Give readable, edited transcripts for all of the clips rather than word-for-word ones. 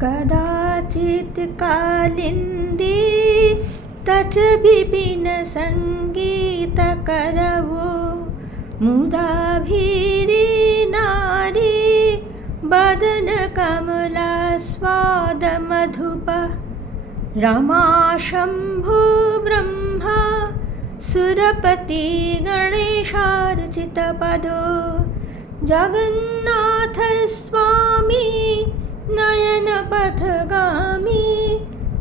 कदाचित् कालिन्दी तटविपिन सङ्गीतकरवो मुदाभिरी नारी बदनकमलास्वादमधुप रमा शम्भो ब्रह्मा सुरपति गणेशार्चितपदो जगन्नाथ स्वामी नयनपथगामी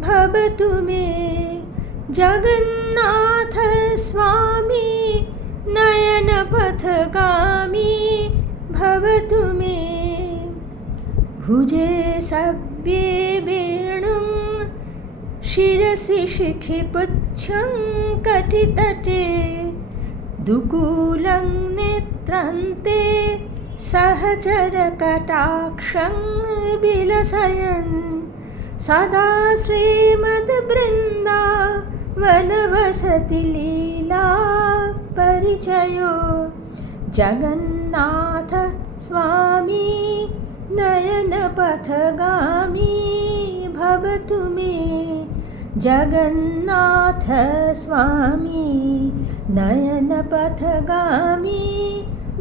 भवतु मे जगन्नाथ स्वामी नयनपथगामी भवतु मे भुजे सव्ये वेणुं शिरसि शिखिपुच्छं कटितटे दुकूलं नेत्रान्ते सहचरकटाक्षं विलसयन् सदा श्रीमद्बृन्दावनवसति लीला परिचयो जगन्नाथ स्वामी नयनपथगामी भवतु मे जगन्नाथ स्वामी नयनपथगामी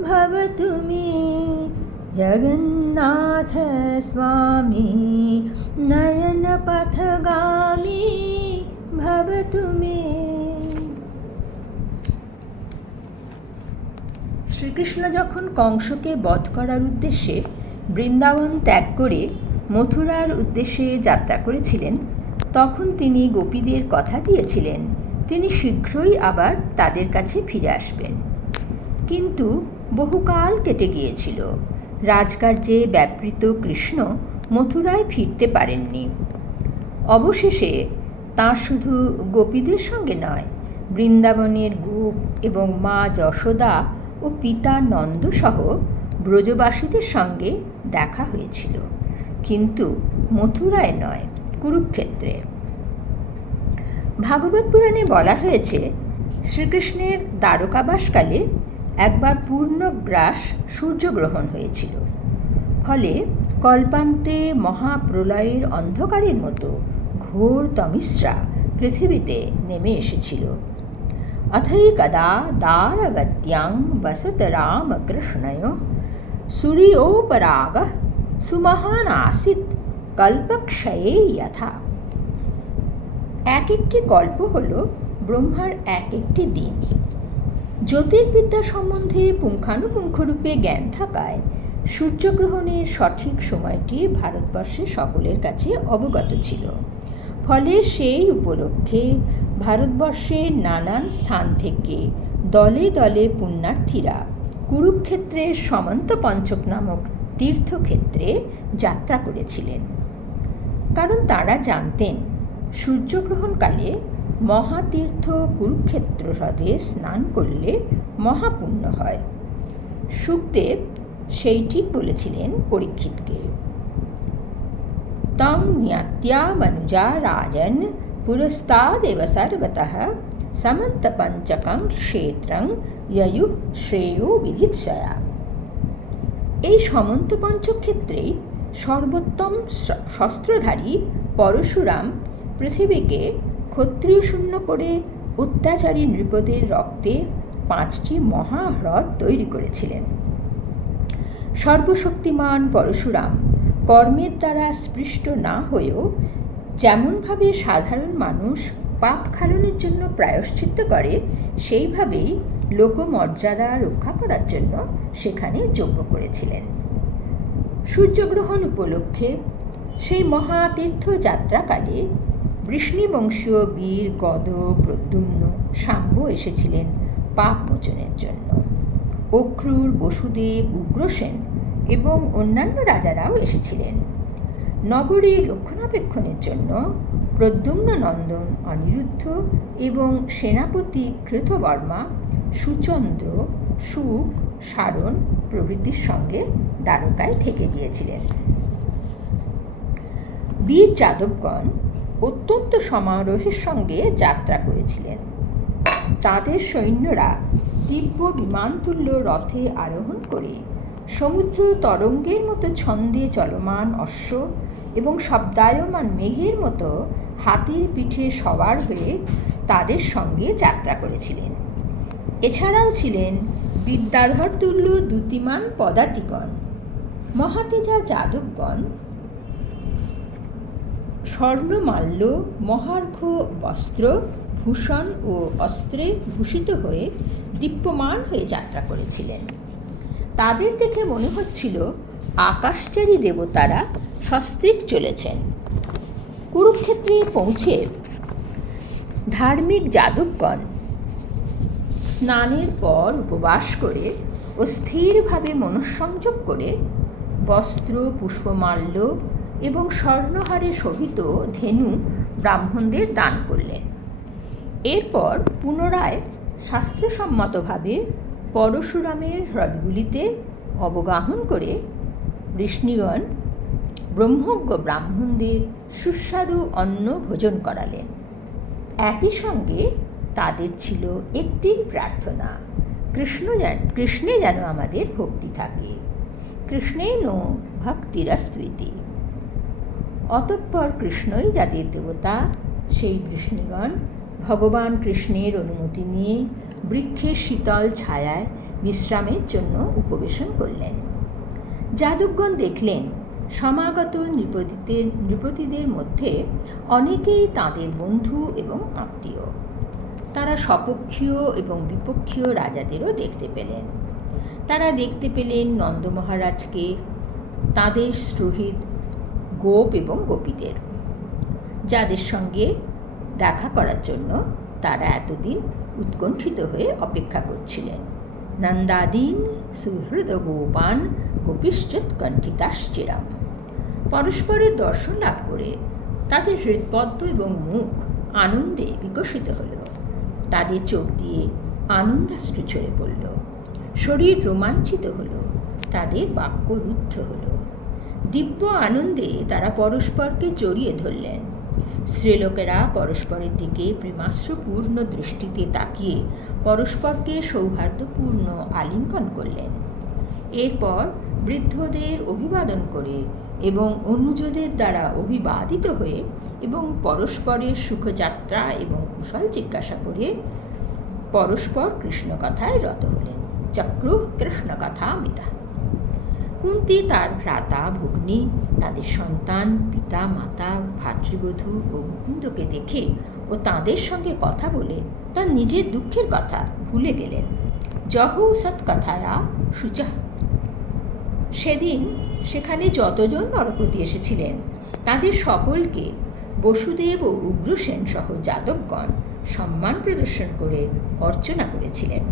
भवतु मे जगन्नाथ स्वामी नयनपथगामी भवतु मे। শ্রীকৃষ্ণ যখন কংসকে বধ করার উদ্দেশ্যে বৃন্দাবন ত্যাগ করে মথুরার উদ্দেশ্যে যাত্রা করেছিলেন, তখন তিনি গোপীদের কথা দিয়েছিলেন তিনি শীঘ্রই আবার তাদের কাছে ফিরে আসবেন। কিন্তু বহুকাল কেটে গিয়েছিল। রাজকার্যে ব্যাপৃত কৃষ্ণ মথুরায় ফিরতে পারেননি। অবশেষে তাঁর শুধু গোপীদের সঙ্গে নয়, বৃন্দাবনের গোপ এবং মা যশোদা ও পিতা নন্দসহ ব্রজবাসীদের সঙ্গে দেখা হয়েছিল, কিন্তু মথুরায় নয়, কুরুক্ষেত্রে। ভাগবত পুরাণে বলা হয়েছে শ্রীকৃষ্ণের দ্বারকাবাসকালে একবার পূর্ণগ্রাস সূর্যগ্রহণ হয়েছিল। ফলে কল্পান্তে মহাপ্রলয়ের অন্ধকারের মতো ঘোর তমিস্রা পৃথিবীতে নেমে এসেছিল। অথৈকদা দারবত্যাং বসত রামকৃষ্ণয় সূর্যোপরাগঃ সুমহান আসিত কল্পক্ষয়ে যথা। এক একটি কল্প হল ব্রহ্মার এক একটি দিন। জ্যোতির্বিদ্যা সম্বন্ধে পুঙ্খানুপুঙ্খরূপে জ্ঞান থাকায় সূর্যগ্রহণের সঠিক সময়টি ভারতবর্ষের সকলের কাছে অবগত ছিল। ফলে সেই উপলক্ষে ভারতবর্ষের নানান স্থান থেকে দলে দলে পুণ্যার্থীরা কুরুক্ষেত্রের সমন্ত পঞ্চক নামক তীর্থক্ষেত্রে যাত্রা করেছিলেন, কারণ তারা জানতেন সূর্যগ্রহণকালে মহাতীর্থ কুরুক্ষেত্র হ্রদে স্নান করলে মহাপুণ্য হয়। শুকদেব সেইটি বলেছিলেন পরীক্ষিতকে। তং জ্ঞাত্যা মনুজা রাজন পুরস্তাদেব সর্বতঃ সমন্তপঞ্চকং ক্ষেত্রং যয়ুঃ শ্রেয়ো বিধিৎসয়া। এই সমন্ত পঞ্চক্ষেত্রেই সর্বোত্তম শস্ত্রধারী পরশুরাম পৃথিবীকে ক্ষত্রিয় শূন্য করে অত্যাচারী নৃপদের রক্তে 5টি মহাহ্রদ তৈরি করেছিলেন। সর্বশক্তিমান পরশুরাম কর্মের দ্বারা স্পৃষ্ট না হয়েও যেমনভাবে সাধারণ মানুষ পাপ ক্ষালনের জন্য প্রায়শ্চিত্ত করে, সেইভাবেই লোকমর্যাদা রক্ষা করার জন্য সেখানে যজ্ঞ করেছিলেন। সূর্যগ্রহণ উপলক্ষে সেই মহাতীর্থ যাত্রাকালে বৃষ্ণিবংশীয় বীর গদ, প্রদ্যুম্ন, শাম্ব এসেছিলেন পাপ মোচনের জন্য। অক্রূর, বসুদেব, উগ্রসেন এবং অন্যান্য রাজারাও এসেছিলেন। নগরীর রক্ষণাবেক্ষণের জন্য প্রদ্যুম্ন নন্দন অনিরুদ্ধ এবং সেনাপতি কৃতবর্মা, সুচন্দ্র, সুক, সারণ প্রভৃতির সঙ্গে দ্বারকায় থেকে গিয়েছিলেন। বীর যাদবগণ অত্যন্ত সমারোহের সঙ্গে যাত্রা করেছিলেন। তাদের সৈন্যরা দিব্য বিমানতুল্য রথে আরোহণ করে সমুদ্র তরঙ্গের মতো ছন্দে চলমান অশ্ব এবং শব্দায়মান মেঘের মতো হাতির পিঠে সওয়ার হয়ে তাদের সঙ্গে যাত্রা করেছিলেন। এছাড়াও ছিলেন বিদ্যাধর তুল্য দ্যুতিমান পদাতিগণ, মহাতেজা যাদবগণ, স্বর্ণমাল্য মহার্ঘ বস্ত্র ভূষণ ও অস্ত্রে ভূষিত হয়ে দীপ্যমান হয়ে যাত্রা করেছিলেন। তাদের দেখে মনে হচ্ছিল আকাশচারী দেবতারা সস্ত্রীক চলেছেন। কুরুক্ষেত্রে পৌঁছে ধার্মিক যাদবগণ স্নানের পর উপবাস করে ও স্থিরভাবে মনঃসংযোগ করে বস্ত্র, পুষ্পমাল্য এবং স্বর্ণহারে শোভিত ধেনু ব্রাহ্মণদের দান করলেন। এরপর পুনরায় শাস্ত্রসম্মতভাবে পরশুরামের হ্রদগুলিতে অবগাহন করে ঋষ্ণিগণ ব্রহ্মজ্ঞ ব্রাহ্মণদের সুস্বাদু অন্ন ভোজন করালেন। একই সঙ্গে তাদের ছিল একটি প্রার্থনা, কৃষ্ণে যেন আমাদের ভক্তি থাকে, কৃষ্ণেই নো ভক্তিরস্তুতি। অতঃপর কৃষ্ণই যাদের দেবতা, সেই কৃষ্ণগণ ভগবান কৃষ্ণের অনুমতি নিয়ে বৃক্ষের শীতল ছায়ায় বিশ্রামের জন্য উপবেশন করলেন। যাদবগণ দেখলেন সমাগত নৃপতিদের মধ্যে অনেকেই তাদের বন্ধু এবং আত্মীয়। তারা স্বপক্ষীয় এবং বিপক্ষীয় রাজাদেরও দেখতে পেলেন। তারা দেখতে পেলেন নন্দ মহারাজকে, তাদের সহিত গোপ এবং গোপীদের, যাদের সঙ্গে দেখা করার জন্য তারা এতদিন উৎকণ্ঠিত হয়ে অপেক্ষা করছিলেন। নন্দাদীন সুহৃদ গোপান গোপীশ্চোৎকণ্ঠিতাশ্চিরাম। পরস্পরের দর্শন লাভ করে তাদের হৃদপদ্ম এবং মুখ আনন্দে বিকশিত হল। তাদের চোখ দিয়ে আনন্দাশ্রু ঝরে পড়ল, শরীর রোমাঞ্চিত হল, তাদের বাক্য রুদ্ধ হল। দিব্য আনন্দে তারা পরস্পরকে জড়িয়ে ধরলেন। স্ত্রীলোকেরা পরস্পরের দিকে প্রেমাশ্রুপূর্ণ দৃষ্টিতে তাকিয়ে পরস্পরকে সৌহার্দ্যপূর্ণ আলিঙ্গন করলেন। এরপর বৃদ্ধদের অভিবাদন করে এবং অনুজদের দ্বারা অভিবাদিত হয়ে এবং পরস্পরের সুখযাত্রা এবং কুশল জিজ্ঞাসা করে পরস্পর কৃষ্ণকথায় রত হলেন। চক্র কৃষ্ণকথামিতা। কুন্তী তার ভ্রাতা ভগ্নী, তাদের সন্তান, পিতা মাতা, ভাতৃবধূ ও মুকুন্দকে দেখে ও তাদের সঙ্গে কথা বলে তার নিজের দুঃখের কথা ভুলে গেলেন। জহ সৎকথায়া শুচা। সেদিন সেখানে যতজন নরপতি এসেছিলেন তাদের সকলকে বসুদেব ও উগ্রসেন সহ যাদবগণ সম্মান প্রদর্শন করে অর্চনা করেছিলেন।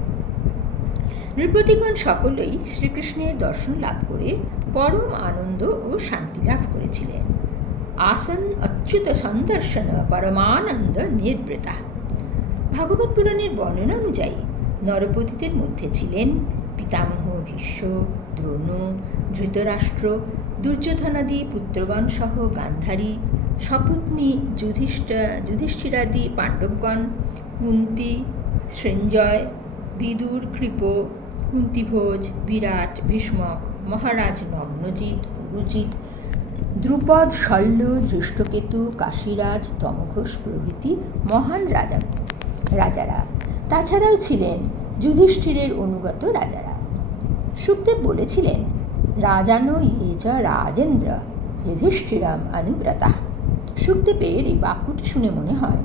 নৃপতিগণ সকলেই শ্রীকৃষ্ণের দর্শন লাভ করে পরম আনন্দ ও শান্তি লাভ করেছিলেন। আসন অচ্যুত সন্দর্শন পরমানন্দ নির্বৃতা। ভাগবত পুরাণের বর্ণনা অনুযায়ী নরপতিদের মধ্যে ছিলেন পিতামহ ভীষ্ম, দ্রোণ, ধৃতরাষ্ট্র, দুর্যোধনাদি পুত্রগণ সহ গান্ধারী, সপত্নী যুধিষ্ঠিরাদি পাণ্ডবগণ, কুন্তী, সঞ্জয়, বিদুর, কৃপ, কুন্তিভোজ, বিরাট, ভীষ্মক, মহারাজ নগ্নজিৎ, পুরুজিৎ, দ্রুপদ, শল্য, ধৃষ্টকেতু, কাশীরাজ, দমঘোষ প্রভৃতি মহান রাজারা। তাছাড়াও ছিলেন যুধিষ্ঠিরের অনুগত রাজারা। শুকদেব বলেছিলেন, রাজানো ইয়ে চ রাজেন্দ্র যুধিষ্ঠিরাম অনুব্রতা। শুকদেবের এই বাক্যটি শুনে মনে হয়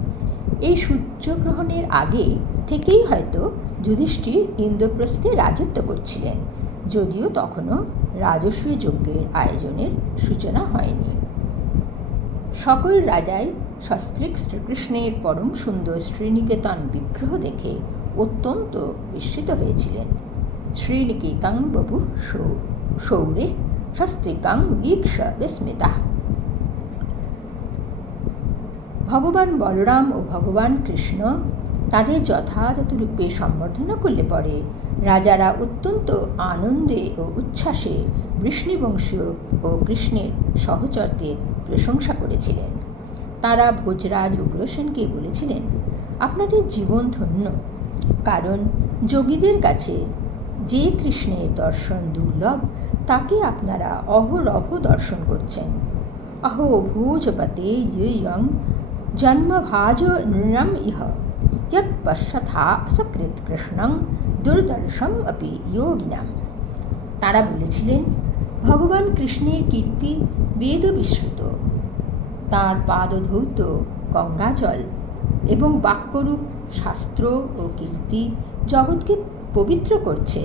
এই সূর্যগ্রহণের আগে থেকেই হয়তো যুধিষ্ঠির ইন্দ্রপ্রস্থে রাজত্ব করছিলেন, যদিও তখনও রাজসূয় যজ্ঞের আয়োজনের সূচনা হয়নি। সকল রাজাই সস্ত্রীক শ্রীকৃষ্ণের পরম সুন্দর শ্রীনিকেতন বিগ্রহ দেখে অত্যন্ত বিস্মিত হয়েছিলেন। শ্রীনিকেতং বভু শৌরে সস্ত্রীকাং বীক্ষ বিস্মিতা। ভগবান বলরাম ও ভগবান কৃষ্ণ তাদের যথাযথরূপে সম্বর্ধনা করলে পরে রাজারা অত্যন্ত আনন্দে ও উচ্ছ্বাসে বৃষ্ণিবংশীয় ও কৃষ্ণের সহচরদের প্রশংসা করেছিলেন। তারা ভোজরাজ উগ্রসেনকে বলেছিলেন, আপনাদের জীবন ধন্য, কারণ যোগীদের কাছে যে কৃষ্ণের দর্শন দুর্লভ তাকে আপনারা অহরহ দর্শন করছেন। अहो भूजपते यं जन्मभाज नृणम् इह यत् पश्यथा असकृत कृष्णं দুর্দর্শম अपि योगिनाम। তারা বলেছিলেন, ভগবান কৃষ্ণের কীর্তি বেদ বিশ্রুত। তাঁর পাদধৌত গঙ্গাজল এবং বাক্যরূপ শাস্ত্র ও কীর্তি জগৎকে পবিত্র করছে।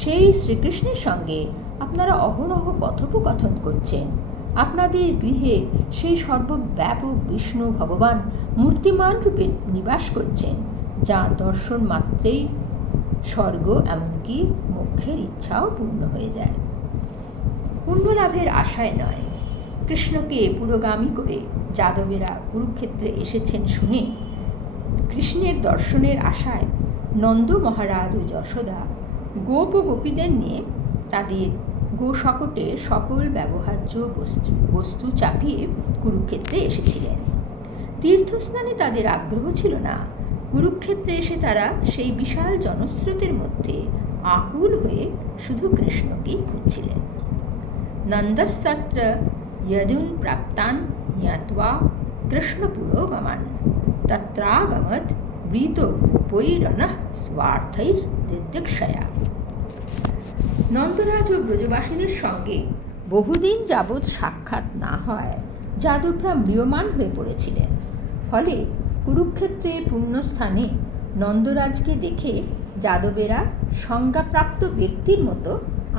সেই শ্রীকৃষ্ণের সঙ্গে আপনারা অহরহ কথোপকথন করছেন। আপনাদের গৃহে সেই সর্বব্যাপক বিষ্ণু ভগবান মূর্তিমান রূপে নিবাস করছেন, যার দর্শন মাত্রেই স্বর্গ এমনকি মোক্ষের ইচ্ছাও পূর্ণ হয়ে যায়। পুণ্যলাভের আশায় নয়, কৃষ্ণকে পুরোগামী করে যাদবেরা কুরুক্ষেত্রে এসেছেন শুনে কৃষ্ণের দর্শনের আশায় নন্দ মহারাজ ও যশোদা গোপ ও গোপীদের নিয়ে তাদের গোশকটে সকল ব্যবহার্য বস্তু চাপিয়ে কুরুক্ষেত্রে এসেছিলেন। তীর্থস্নানে তাদের আগ্রহ ছিল না। কুরুক্ষেত্রে এসে তারা সেই বিশাল জনস্রোতের মধ্যে আকুল হয়ে শুধু কৃষ্ণকেই খুঁজছিলেন। নন্দস্তত্র यदुन प्राप्तान ज्ञात्वा कृष्णपुरोगमान तत्रागमत वृतो पैरणः स्वार्थैर्दिदीक्षया। নন্দরাজ ও ব্রজবাসীদের সঙ্গে বহুদিন যাবৎ সাক্ষাৎ না হয় যাদবরা ম্রিয়মান হয়ে পড়েছিলেন। ফলে কুরুক্ষেত্রের পুণ্যস্থানে নন্দরাজকে দেখে যাদবেরা সংজ্ঞাপ্রাপ্ত ব্যক্তির মতো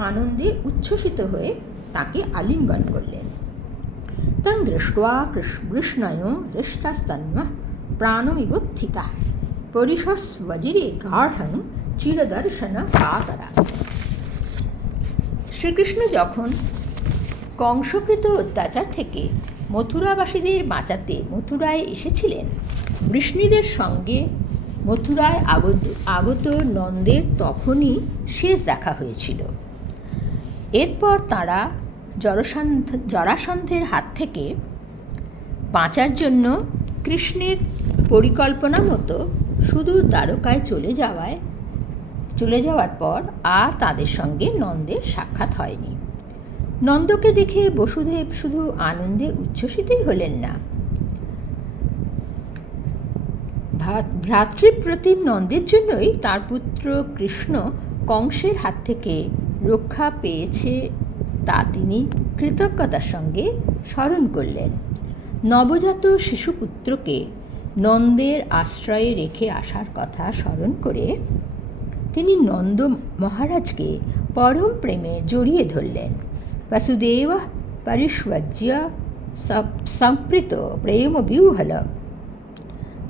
আনন্দে উচ্ছ্বসিত হয়ে তাকে আলিঙ্গন করলেন। তং দৃष्ट्वा কৃষ্ণয় হৃষ্টস্তন্মঃ প্রাণমিবোত্থিতাঃ পরিশস্বজিরে গাঢ়ং চিরদর্শন কাতরা। শ্রীকৃষ্ণ যখন কংসকৃত অত্যাচার থেকে মথুরাবাসীদের বাঁচাতে মথুরায় এসেছিলেন, বৃষ্ণিদের সঙ্গে মথুরায় আগত নন্দের তখনই শেষ দেখা হয়েছিল। এরপর তাঁরা জরাসন্ধের হাত থেকে বাঁচার জন্য কৃষ্ণের পরিকল্পনা মতো সুদূর দ্বারকায় চলে যাওয়ার পর আর তাদের সঙ্গে নন্দের সাক্ষাৎ হয়নি। নন্দকে দেখে বসুদেব শুধু আনন্দে উচ্ছ্বসিতই হলেন না, ভ্রাতৃপ্রতিম নন্দের জন্যই তার পুত্র কৃষ্ণ কংসের হাত থেকে রক্ষা পেয়েছে তা তিনি কৃতজ্ঞতার সঙ্গে স্মরণ করলেন। নবজাত শিশুপুত্রকে নন্দের আশ্রয়ে রেখে আসার কথা স্মরণ করে তিনি নন্দ মহারাজকে পরম প্রেমে জড়িয়ে ধরলেন। বসুদেব পরিষ্বজ্য সম্প্রীত প্রেম বিহ্বল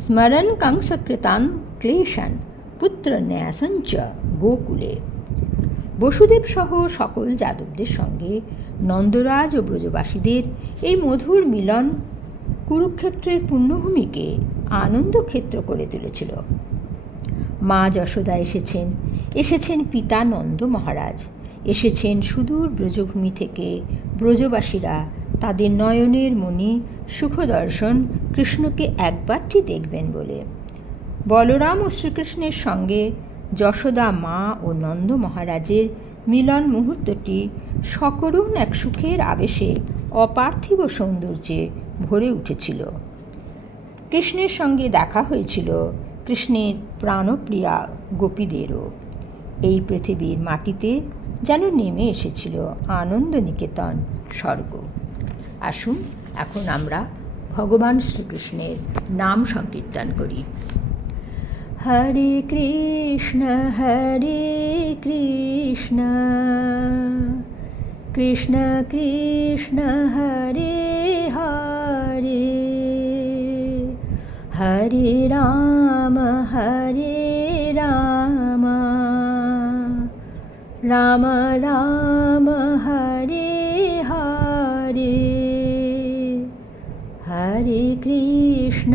স্মরণ কংসকৃতান ক্লেশান পুত্র ন্যাসঞ্চ গোকুলে। বসুদেব সহ সকল যাদবদের সঙ্গে নন্দরাজ ও ব্রজবাসীদের এই মধুর মিলন কুরুক্ষেত্রের পুণ্যভূমিকে আনন্দক্ষেত্র করে তুলেছিল। মা যশোদা এসেছেন পিতা নন্দ মহারাজ, এসেছেন সুদূর ব্রজভূমি থেকে ব্রজবাসীরা তাদের নয়নের মণি সুখদর্শন কৃষ্ণকে একবারটি দেখবেন বলে। বলরাম ও শ্রীকৃষ্ণের সঙ্গে যশোদা মা ও নন্দ মহারাজের মিলন মুহূর্তটি সকরুণ এক সুখের আবেশে অপার্থিব সৌন্দর্যে ভরে উঠেছিল। কৃষ্ণের সঙ্গে দেখা হয়েছিল কৃষ্ণের প্রাণপ্রিয়া গোপীদেরও। এই পৃথিবীর মাটিতে যেন নেমে এসেছিল আনন্দ নিকেতন স্বর্গ। আসুন এখন আমরা ভগবান শ্রীকৃষ্ণের নাম সংকীর্তন করি। হরে কৃষ্ণ কৃষ্ণ কৃষ্ণ হরে হরে হরে রাম রাম রাম হরে হরে হরে কৃষ্ণ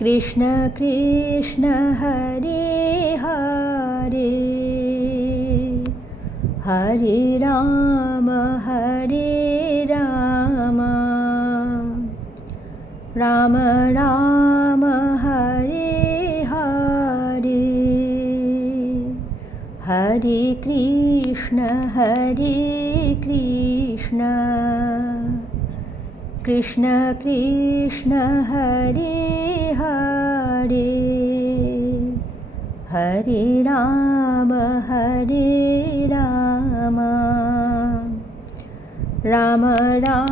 কৃষ্ণ কৃষ্ণ হরে হরে হরে রাম রাম রাম হরে হরে কৃষ্ণ কৃষ্ণ কৃষ্ণ হরে হরে হরে রাম রাম রাম